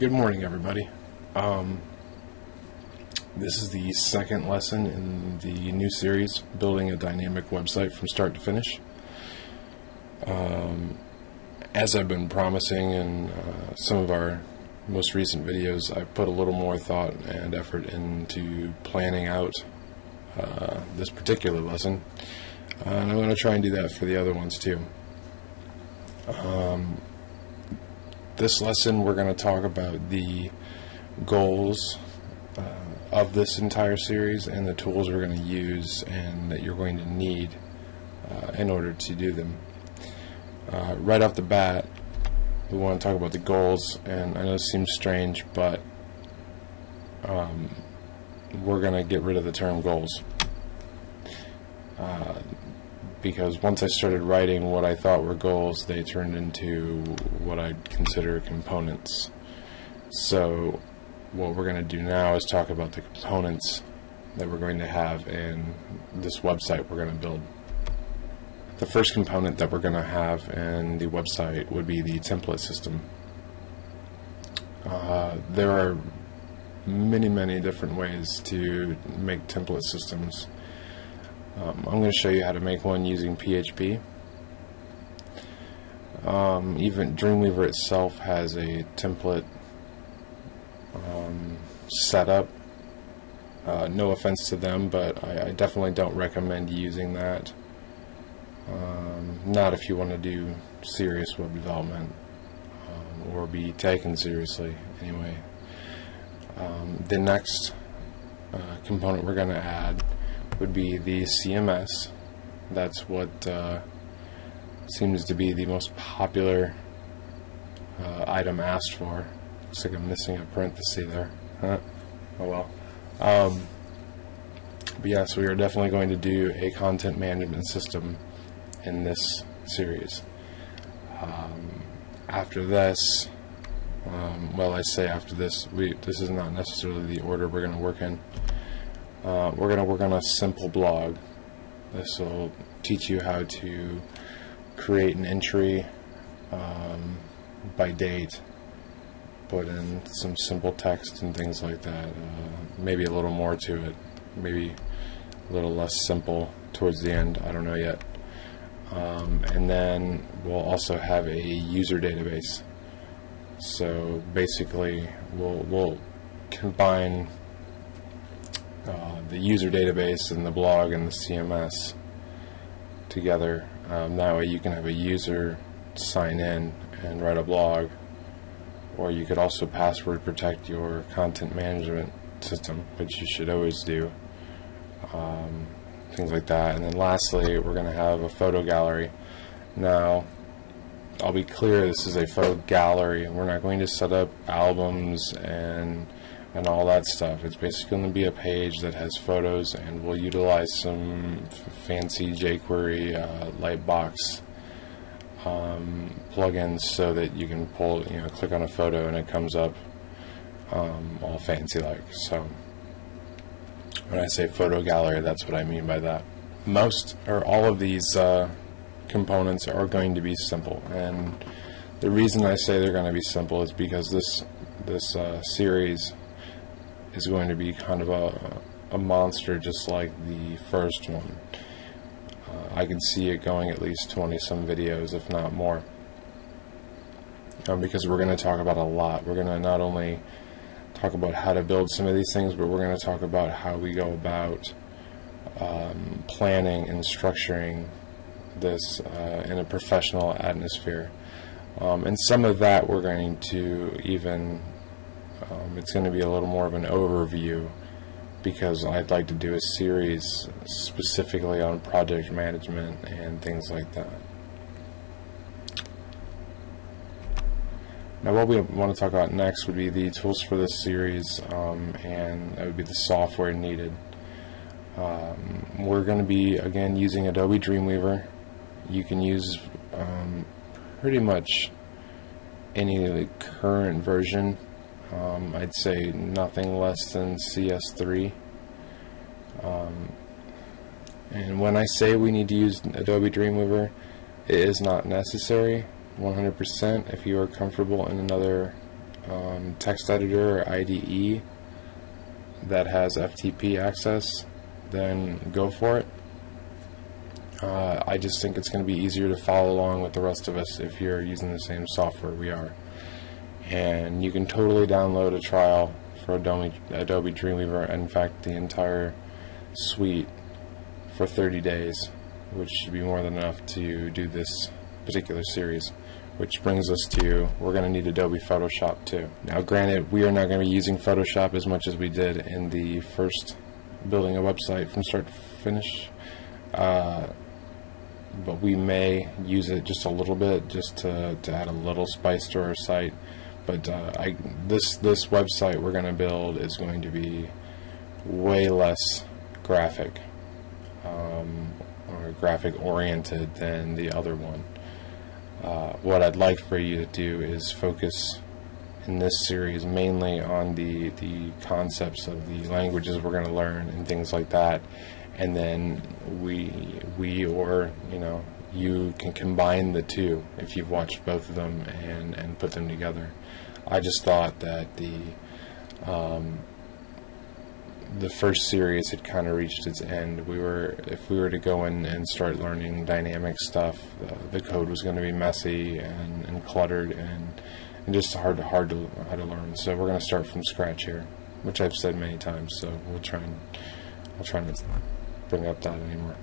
Good morning, everybody. This is the second lesson in the new series, Building a Dynamic Website from Start to Finish. As I've been promising in some of our most recent videos, I put a little more thought and effort into planning out this particular lesson, and I'm going to try and do that for the other ones too. This lesson we're going to talk about the goals of this entire series and the tools we're going to use and that you're going to need in order to do them. Right off the bat, we want to talk about the goals, and I know it seems strange, but we're going to get rid of the term goals. Because once I started writing what I thought were goals, they turned into what I'd consider components. So what we're going to do now is talk about the components that we're going to have in this website we're going to build. The first component that we're going to have in the website would be the template system. There are many different ways to make template systems. I'm going to show you how to make one using PHP. Even Dreamweaver itself has a template setup. No offense to them, but I definitely don't recommend using that. Not if you want to do serious web development or be taken seriously anyway. The next component we're going to add would be the CMS. That's what seems to be the most popular item asked for. Looks like I'm missing a parenthesis there. Huh? Oh well. But yes, we are definitely going to do a content management system in this series. After this, well, I say after this, this is not necessarily the order we're going to work in. We're going to work on a simple blog. This will teach you how to create an entry by date, put in some simple text and things like that. Maybe a little more to it, maybe a little less simple towards the end, I don't know yet. And then we'll also have a user database. So basically we'll combine the user database and the blog and the CMS together. That way you can have a user sign in and write a blog, or you could also password protect your content management system, which you should always do. Things like that. And then lastly, we're going to have a photo gallery. Now, I'll be clear, this is a photo gallery, and we're not going to set up albums and all that stuff. It's basically going to be a page that has photos, and we'll utilize some fancy jQuery Lightbox plugins so that you can click on a photo and it comes up all fancy like. So when I say photo gallery, that's what I mean by that. Most or all of these components are going to be simple, and the reason I say they're going to be simple is because this series is going to be kind of a monster, just like the first one. I can see it going at least 20-some videos, if not more, because we're going to talk about a lot. We're going to not only talk about how to build some of these things, but we're going to talk about how we go about planning and structuring this in a professional atmosphere. And some of that we're going to even it's going to be a little more of an overview, because I'd like to do a series specifically on project management and things like that. Now, what we want to talk about next would be the tools for this series, and that would be the software needed. We're going to be, again, using Adobe Dreamweaver. You can use pretty much any current version. I'd say nothing less than CS3. And when I say we need to use Adobe Dreamweaver, it is not necessary 100%. If you are comfortable in another text editor or IDE that has FTP access, then go for it. I just think it's going to be easier to follow along with the rest of us if you're using the same software we are. And you can totally download a trial for Adobe Dreamweaver, in fact the entire suite, for 30 days, which should be more than enough to do this particular series. Which brings us to, we're going to need Adobe Photoshop too. Now granted, we are not going to be using Photoshop as much as we did in the first building a website from start to finish, but we may use it just a little bit, just to add a little spice to our site. But this website we're going to build is going to be way less graphic, or graphic oriented than the other one. What I'd like for you to do is focus in this series mainly on the concepts of the languages we're going to learn and things like that, and then we or you can combine the two if you've watched both of them and put them together. I just thought that the first series had kind of reached its end. If we were to go in and start learning dynamic stuff, the code was going to be messy and cluttered and just hard to learn. So we're going to start from scratch here, which I've said many times. So I'll try not to bring up that anymore.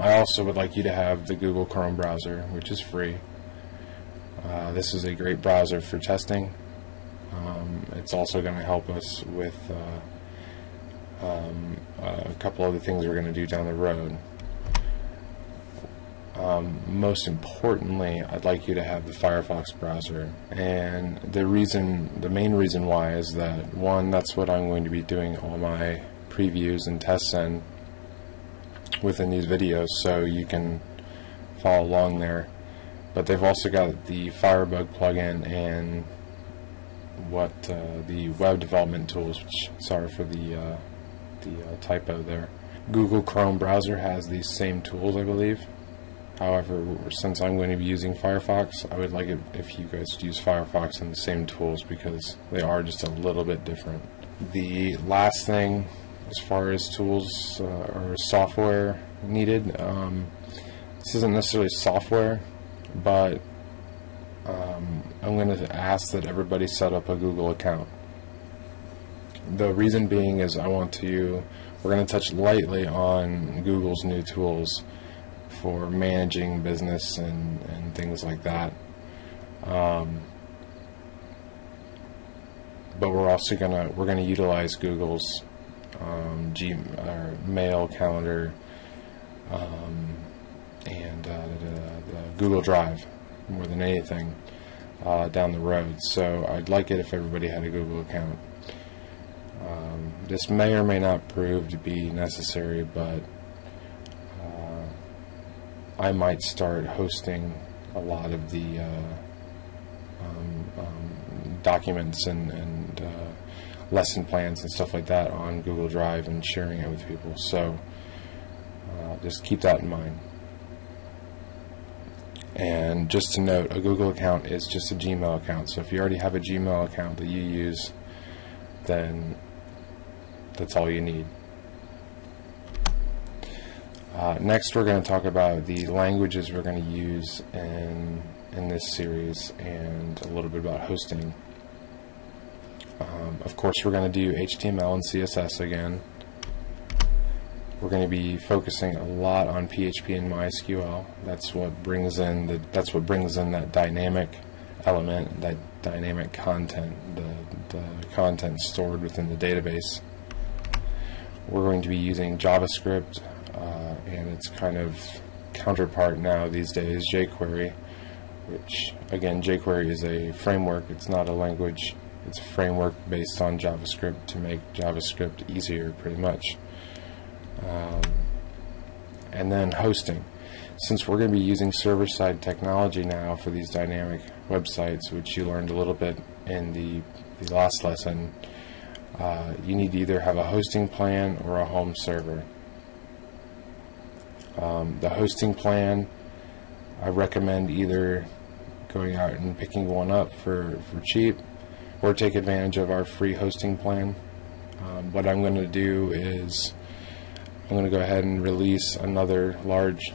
I also would like you to have the Google Chrome browser, which is free. This is a great browser for testing. It's also going to help us with a couple other things we're going to do down the road. Most importantly, I'd like you to have the Firefox browser, and the main reason why is that, one, that's what I'm going to be doing all my previews and tests in within these videos, so you can follow along there. But they've also got the Firebug plugin and the web development tools, which, sorry for the typo there. Google Chrome browser has these same tools, I believe. However, since I'm going to be using Firefox, I would like it if you guys use Firefox and the same tools, because they are just a little bit different. The last thing, as far as tools or software needed, this isn't necessarily software, but I'm going to ask that everybody set up a Google account. The reason being is we're going to touch lightly on Google's new tools for managing business and things like that. But we're also going to utilize Google's Mail, calendar, and the Google Drive more than anything down the road. So I'd like it if everybody had a Google account. This may or may not prove to be necessary, but I might start hosting a lot of the documents and lesson plans and stuff like that on Google Drive and sharing it with people. So just keep that in mind. And just to note, a Google account is just a Gmail account. So if you already have a Gmail account that you use, then that's all you need. Next, we're going to talk about the languages we're going to use in this series, and a little bit about hosting. Of course, we're going to do HTML and CSS again. We're going to be focusing a lot on PHP and MySQL. That's what brings in that dynamic element, that dynamic content, the content stored within the database. We're going to be using JavaScript and its kind of counterpart now these days, jQuery, which again, jQuery is a framework. It's not a language. It's a framework based on JavaScript to make JavaScript easier, pretty much. And then hosting. Since we're going to be using server-side technology now for these dynamic websites, which you learned a little bit in the last lesson, you need to either have a hosting plan or a home server. The hosting plan, I recommend either going out and picking one up for cheap, or take advantage of our free hosting plan. What I'm going to do is I'm going to go ahead and release another large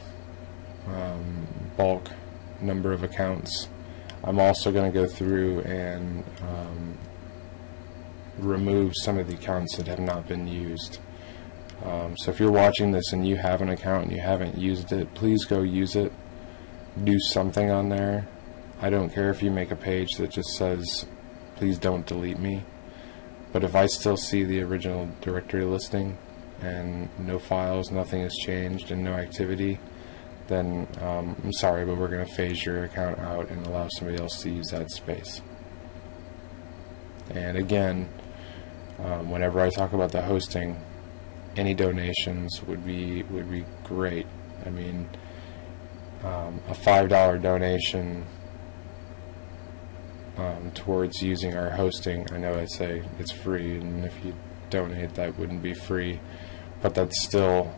bulk number of accounts. I'm also going to go through and remove some of the accounts that have not been used. So if you're watching this and you have an account and you haven't used it, please go use it. Do something on there. I don't care if you make a page that just says, please don't delete me. But if I still see the original directory listing and no files, nothing has changed, and no activity, then I'm sorry, but we're going to phase your account out and allow somebody else to use that space. And again, whenever I talk about the hosting, any donations would be great. I mean, a $5 donation towards using our hosting, I know I say it's free, and if you donate that wouldn't be free, but that's still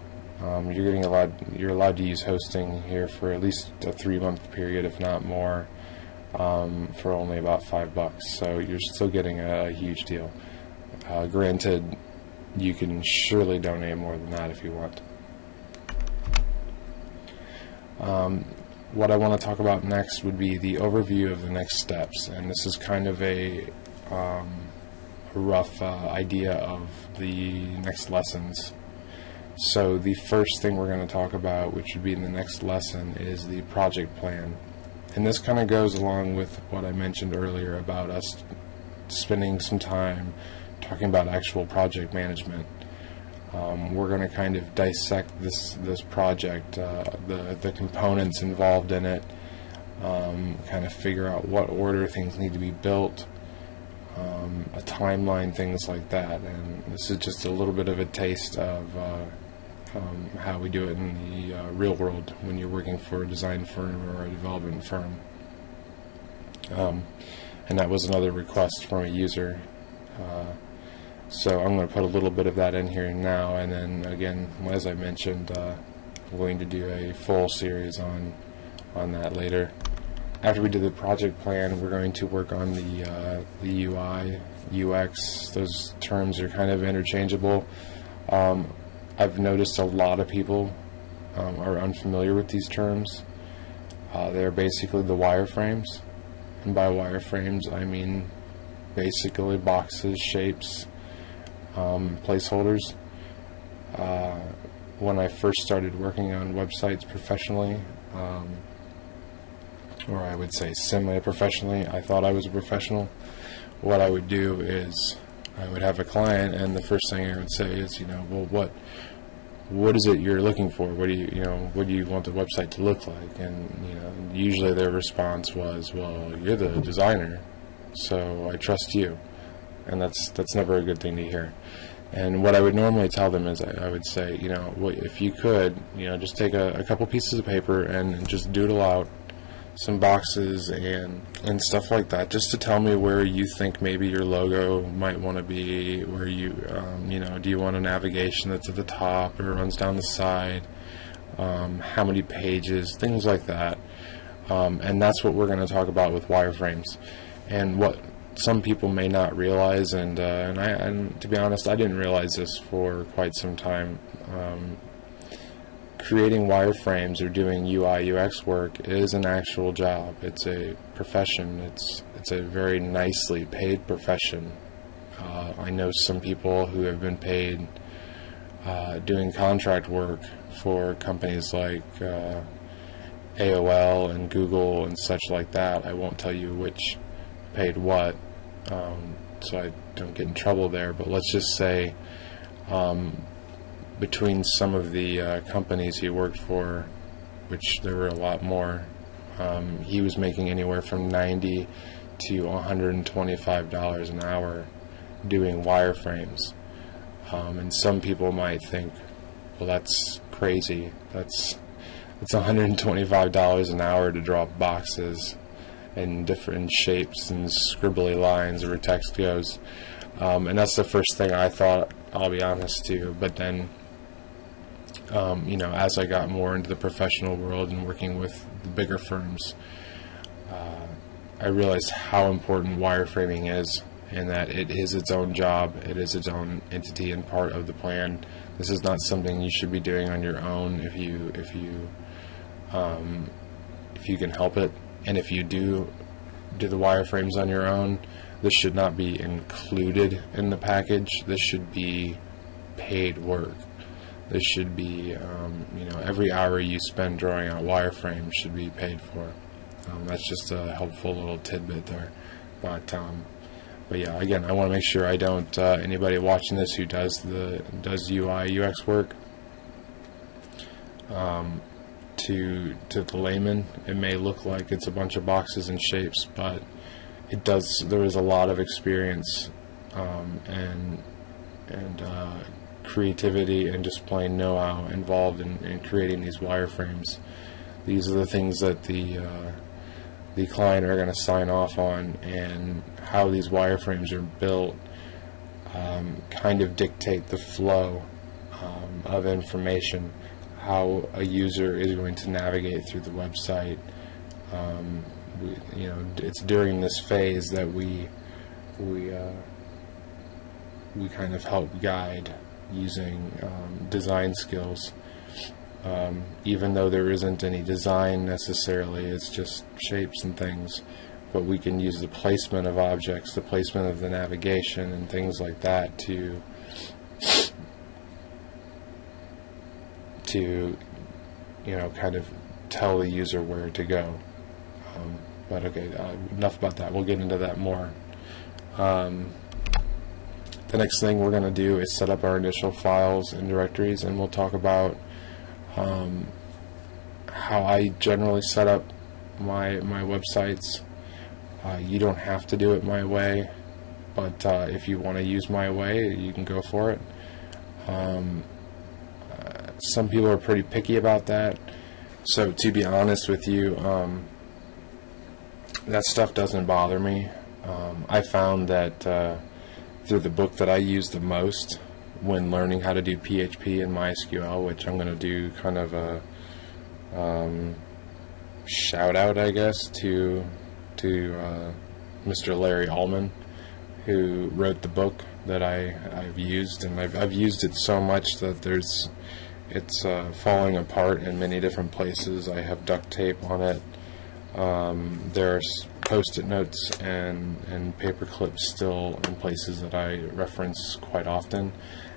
you're allowed to use hosting here for at least a 3-month period, if not more, for only about $5. So you're still getting a huge deal. Granted, you can surely donate more than that if you want. What I want to talk about next would be the overview of the next steps, and this is kind of a rough idea of the next lessons. So the first thing we're going to talk about, which would be in the next lesson, is the project plan. And this kind of goes along with what I mentioned earlier about us spending some time talking about actual project management. We're going to kind of dissect this project, the components involved in it, kind of figure out what order things need to be built, a timeline, things like that. And this is just a little bit of a taste of how we do it in the real world when you're working for a design firm or a development firm. And that was another request from a user. So I'm going to put a little bit of that in here now, and then again, as I mentioned, I'm going to do a full series on that later. After we do the project plan, we're going to work on the UI, UX. Those terms are kind of interchangeable. I've noticed a lot of people are unfamiliar with these terms. They're basically the wireframes, and by wireframes I mean basically boxes, shapes, placeholders. When I first started working on websites professionally, or I would say semi-professionally, I thought I was a professional. What I would do is I would have a client, and the first thing I would say is, well, what is it you're looking for? What do you want the website to look like? And usually their response was, well, you're the designer, so I trust you. And that's never a good thing to hear. And what I would normally tell them is I would say, if you could, just take a couple pieces of paper and just doodle out some boxes and stuff like that, just to tell me where you think maybe your logo might want to be, where you, do you want a navigation that's at the top or runs down the side, how many pages, things like that. And that's what we're going to talk about with wireframes. And what some people may not realize, and to be honest, I didn't realize this for quite some time. Creating wireframes or doing UI UX work is an actual job. It's a profession. It's a very nicely paid profession. I know some people who have been paid doing contract work for companies like AOL and Google and such like that. I won't tell you which paid what, so I don't get in trouble there, but let's just say between some of the companies he worked for, which there were a lot more, he was making anywhere from $90 to $125 an hour doing wireframes. And some people might think, well, that's crazy. It's $125 an hour to draw boxes in different shapes and scribbly lines where text goes. And that's the first thing I thought, I'll be honest too. But then, as I got more into the professional world and working with the bigger firms, I realized how important wireframing is, and that it is its own job, it is its own entity and part of the plan. This is not something you should be doing on your own if you can help it. And if you do the wireframes on your own, this should not be included in the package. This should be paid work. This should be, every hour you spend drawing out wireframes should be paid for. That's just a helpful little tidbit there. But yeah, again, I want to make sure I don't anybody watching this who does UI UX work, to the layman, it may look like it's a bunch of boxes and shapes, but there is a lot of experience and creativity and just plain know-how involved in creating these wireframes. These are the things that the client are going to sign off on, and how these wireframes are built kind of dictate the flow of information, how a user is going to navigate through the website. It's during this phase that we kind of help guide using design skills. Even though there isn't any design necessarily, it's just shapes and things, but we can use the placement of objects, the placement of the navigation and things like that to kind of tell the user where to go. But okay, enough about that. We'll get into that more. The next thing we're going to do is set up our initial files and directories, and we'll talk about how I generally set up my websites. You don't have to do it my way, but if you want to use my way, you can go for it. Some people are pretty picky about that, so to be honest with you, that stuff doesn't bother me. I found that through the book that I use the most when learning how to do PHP and MySQL, which I'm going to do kind of a shout out, I guess, to Mr. Larry Allman, who wrote the book that I've used, and I've used it so much that it's falling apart in many different places. I have duct tape on it. There's post-it notes and paper clips still in places that I reference quite often.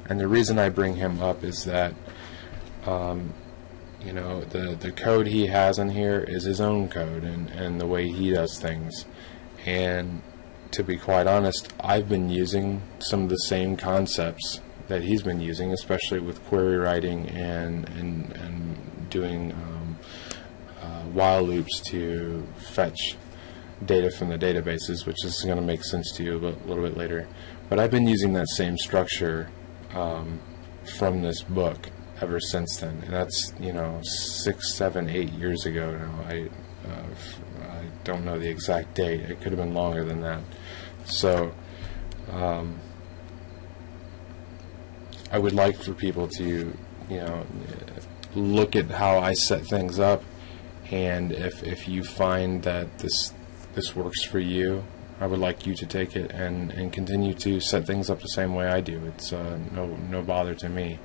And the reason I bring him up is that the code he has in here is his own code and the way he does things. And to be quite honest, I've been using some of the same concepts that he's been using, especially with query writing and doing while loops to fetch data from the databases, which is going to make sense to you a little bit later. But I've been using that same structure from this book ever since then, and that's 6, 7, 8 years ago now. I don't know the exact date. It could have been longer than that. So I would like for people to look at how I set things up, and if you find that this works for you, I would like you to take it and continue to set things up the same way I do. It's no bother to me.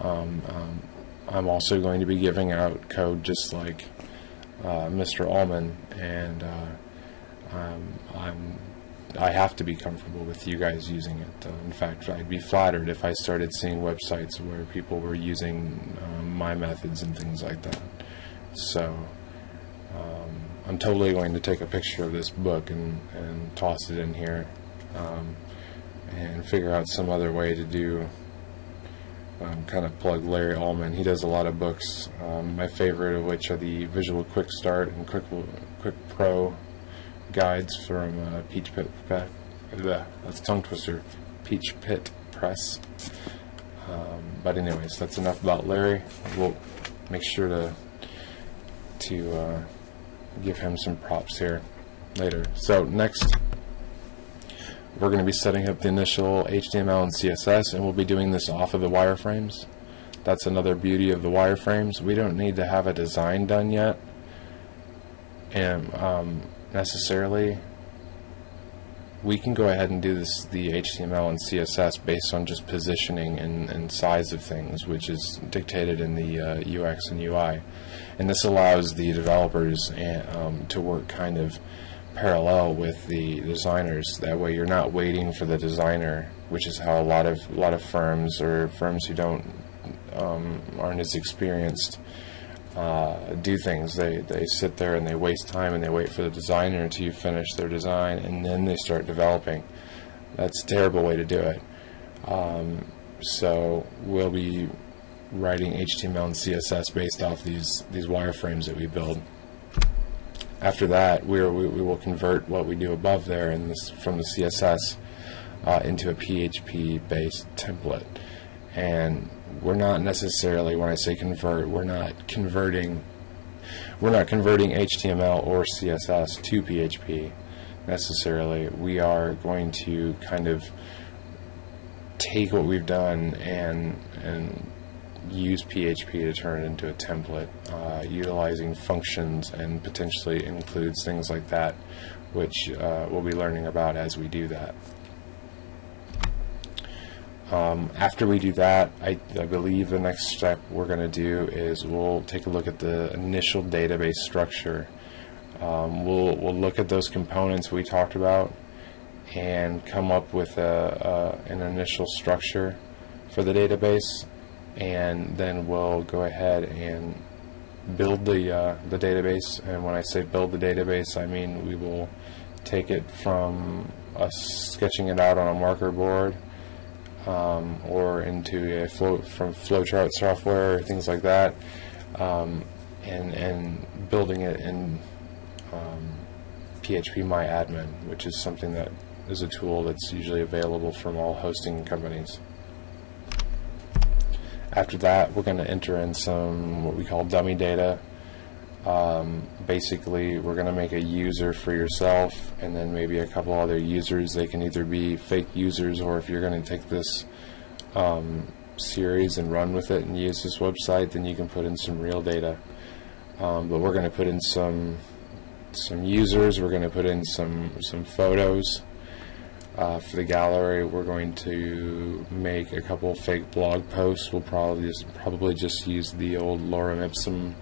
I'm also going to be giving out code just like Mr. Allman, and I have to be comfortable with you guys using it. In fact, I'd be flattered if I started seeing websites where people were using my methods and things like that. So I'm totally going to take a picture of this book and toss it in here, and figure out some other way to do kind of plug Larry Allman. He does a lot of books, my favorite of which are the Visual Quick Start and Quick Pro guides from Peach Pit that's a tongue twister, Peach Pit Press. But anyways, that's enough about Larry. We'll make sure to give him some props here later. So next, we're going to be setting up the initial HTML and CSS, and we'll be doing this off of the wireframes. That's another beauty of the wireframes. We don't need to have a design done yet, and necessarily. We can go ahead and do the HTML and CSS based on just positioning and size of things, which is dictated in the UX and UI. And this allows the developers to work kind of parallel with the designers. That way you're not waiting for the designer, which is how a lot of firms, or firms who aren't as experienced, do things. They sit there and they waste time and they wait for the designer to finish their design, and then they start developing. That's a terrible way to do it. So we'll be writing HTML and CSS based off these wireframes that we build. After that, we will convert what we do above there from the CSS into a PHP-based template. And we're not necessarily, when I say convert, we're not converting HTML or CSS to PHP necessarily. We are going to kind of take what we've done and use PHP to turn it into a template, utilizing functions, and potentially includes things like that, which we'll be learning about as we do that. After we do that, I believe the next step we're going to do is we'll take a look at the initial database structure. We'll look at those components we talked about and come up with an initial structure for the database, and then we'll go ahead and build the database. And when I say build the database, I mean we will take it from us sketching it out on a marker board, or into from flowchart software or things like that, and building it in PHP MyAdmin, which is something that is a tool that's usually available from all hosting companies. After that, we're going to enter in some what we call dummy data. Basically, we're going to make a user for yourself, and then maybe a couple other users. They can either be fake users, or if you're going to take this series and run with it and use this website, then you can put in some real data. But we're going to put in some users. We're going to put in some photos. For the gallery, we're going to make a couple fake blog posts. We'll probably just use the old lorem ipsum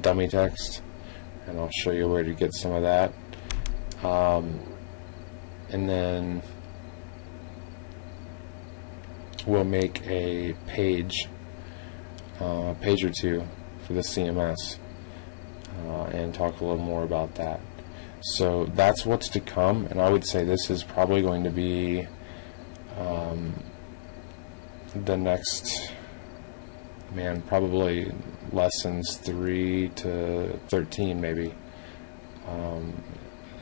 dummy text, and I'll show you where to get some of that. And then we'll make a page or two for the CMS, and talk a little more about that. So that's what's to come, and I would say this is probably going to be the next, probably lessons 3 to 13 maybe.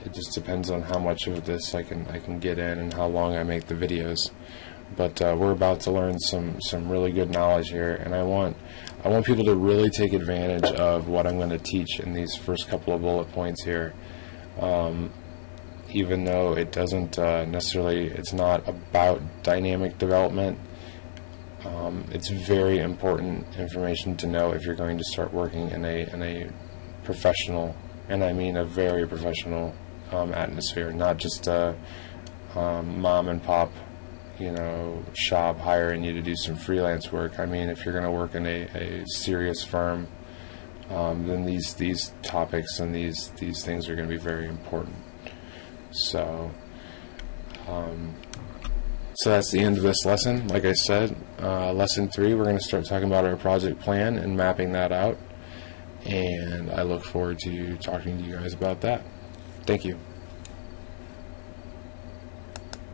It just depends on how much of this I can get in and how long I make the videos. But we're about to learn some really good knowledge here, and I want people to really take advantage of what I'm going to teach in these first couple of bullet points here. Even though it doesn't it's not about dynamic development, it's very important information to know if you're going to start working in a professional, and I mean a very professional atmosphere, not just a mom and pop shop hiring you to do some freelance work. I mean, if you're going to work in a serious firm, then these topics and these things are going to be very important. So that's the end of this lesson. Like I said, lesson 3, we're going to start talking about our project plan and mapping that out, and I look forward to talking to you guys about that. Thank you.